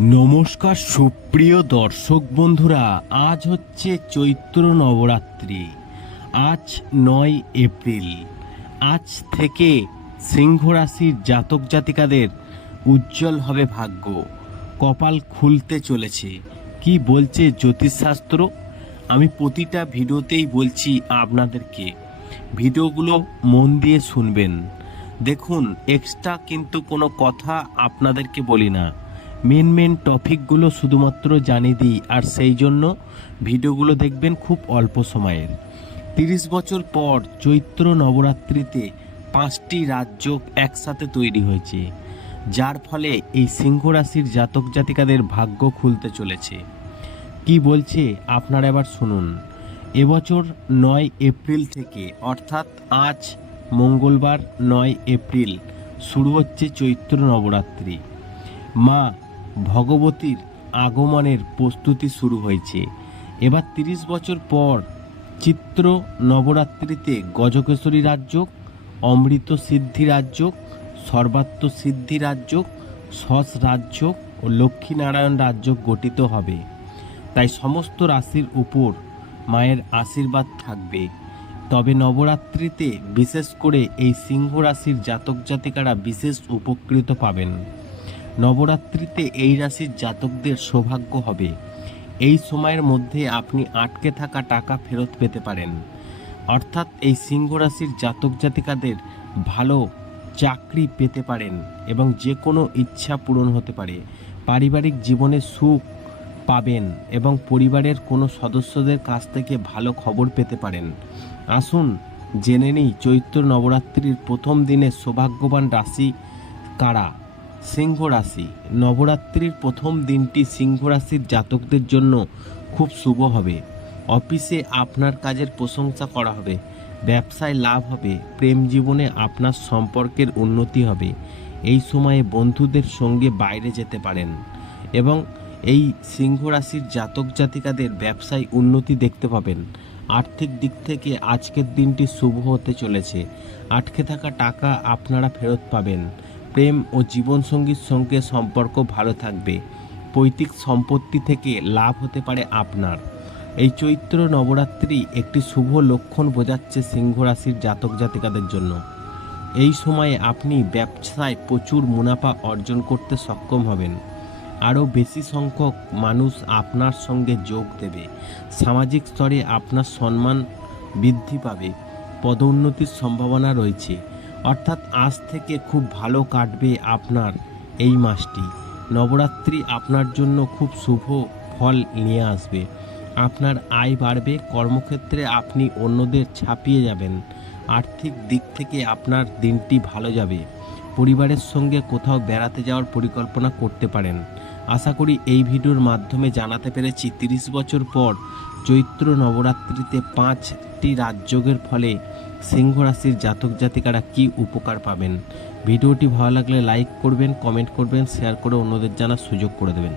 নমস্কার সুপ্রিয় দর্শক বন্ধুরা, আজ হচ্ছে চৈত্র নবরাত্রি। আজ নয় এপ্রিল। আজ থেকে সিংহ রাশির জাতক জাতিকাদের উজ্জ্বল হবে ভাগ্য। কপাল খুলতে চলেছে। কি বলছে জ্যোতিষশাস্ত্র? আমি প্রতিটা ভিডিওতেই বলছি আপনাদেরকে, ভিডিওগুলো মন দিয়ে শুনবেন। দেখুন এক্সট্রা কিন্তু কোনো কথা আপনাদেরকে বলি না। মেন মেন টপিকগুলো শুধুমাত্র জানিয়ে দিই, আর সেই জন্য ভিডিওগুলো দেখবেন খুব অল্প সময়ের। তিরিশ বছর পর চৈত্র নবরাত্রিতে পাঁচটি রাজ্য একসাথে তৈরি হয়েছে, যার ফলে এই সিংহ রাশির জাতক জাতিকাদের ভাগ্য খুলতে চলেছে। কি বলছে আপনারা এবার শুনুন। এবছর নয় এপ্রিল থেকে, অর্থাৎ আজ মঙ্গলবার নয় এপ্রিল, শুরু হচ্ছে চৈত্র নবরাত্রি। মা ভগবতীর আগমনের প্রস্তুতি শুরু হয়েছে। এবার তিরিশ বছর পর চিত্র নবরাত্রিতে গজকেশরী রাজ্য অমৃত সিদ্ধি রাজ্য সর্বাত্ম সিদ্ধি রাজ্য সস রাজ্য ও লক্ষ্মীনারায়ণ রাজ্য গঠিত হবে। তাই সমস্ত রাশির উপর মায়ের আশীর্বাদ থাকবে। তবে নবরাত্রিতে বিশেষ করে এই সিংহ রাশির জাতক জাতিকারা বিশেষ উপকৃত পাবেন। নবরাত্রিতে এই রাশির জাতকদের সৌভাগ্য হবে। এই সময়ের মধ্যে আপনি আটকে থাকা টাকা ফেরত পেতে পারেন। অর্থাৎ এই সিংহ রাশির জাতক জাতিকাদের ভালো চাকরি পেতে পারেন এবং যে কোনো ইচ্ছা পূরণ হতে পারে। পারিবারিক জীবনে সুখ পাবেন এবং পরিবারের কোনো সদস্যদের কাছ থেকে ভালো খবর পেতে পারেন। আসুন জেনে নিই চৈত্র নবরাত্রির প্রথম দিনে সৌভাগ্যবান রাশি কারা? সিংহ রাশি। নবরাত্রির প্রথম দিনটি সিংহ রাশির জাতকদের জন্য খুব শুভ হবে। অফিসে আপনার কাজের প্রশংসা করা হবে। ব্যবসায় লাভ হবে। প্রেম জীবনে আপনার সম্পর্কের উন্নতি হবে। এই সময়ে বন্ধুদের সঙ্গে বাইরে যেতে পারেন এবং এই সিংহ রাশির জাতক জাতিকাদের ব্যবসায় উন্নতি দেখতে পাবেন। আর্থিক দিক থেকে আজকের দিনটি শুভ হতে চলেছে। আটকে থাকা টাকা আপনারা ফেরত পাবেন। প্রেম ও জীবনসঙ্গীর সঙ্গে সম্পর্ক ভালো থাকবে। পৈতৃক সম্পত্তি থেকে লাভ হতে পারে আপনার। এই চৈত্র নবরাত্রি একটি শুভ লক্ষণ বোঝাচ্ছে সিংহ রাশির জাতক জাতিকাদের জন্য। এই সময়ে আপনি ব্যবসায় প্রচুর মুনাফা অর্জন করতে সক্ষম হবেন। আরও বেশি সংখ্যক মানুষ আপনার সঙ্গে যোগ দেবে। সামাজিক স্তরে আপনার সম্মান বৃদ্ধি পাবে। পদোন্নতির সম্ভাবনা রয়েছে। অর্থাৎ আজ থেকে খুব ভালো কাটবে আপনার এই মাসটি। নবরাত্রি আপনার জন্য খুব শুভ ফল নিয়ে আসবে। আপনার আয় বাড়বে, কর্মক্ষেত্রে আপনি অন্যদের ছাপিয়ে যাবেন। আর্থিক দিক থেকে আপনার দিনটি ভালো যাবে। পরিবারের সঙ্গে কোথাও বেড়াতে যাওয়ার পরিকল্পনা করতে পারেন। আশা করি এই ভিডিওর মাধ্যমে জানাতে পেরেছি তিরিশ বছর পর চৈত্র নবরাত্রিতে পাঁচটি রাজযোগের ফলে সিংহ রাশির জাতক জাতিকারা কি উপকার পাবেন? ভিডিওটি ভালো লাগলে লাইক করবেন, কমেন্ট করবেন, শেয়ার করে অন্যদের জানার সুযোগ করে দেবেন।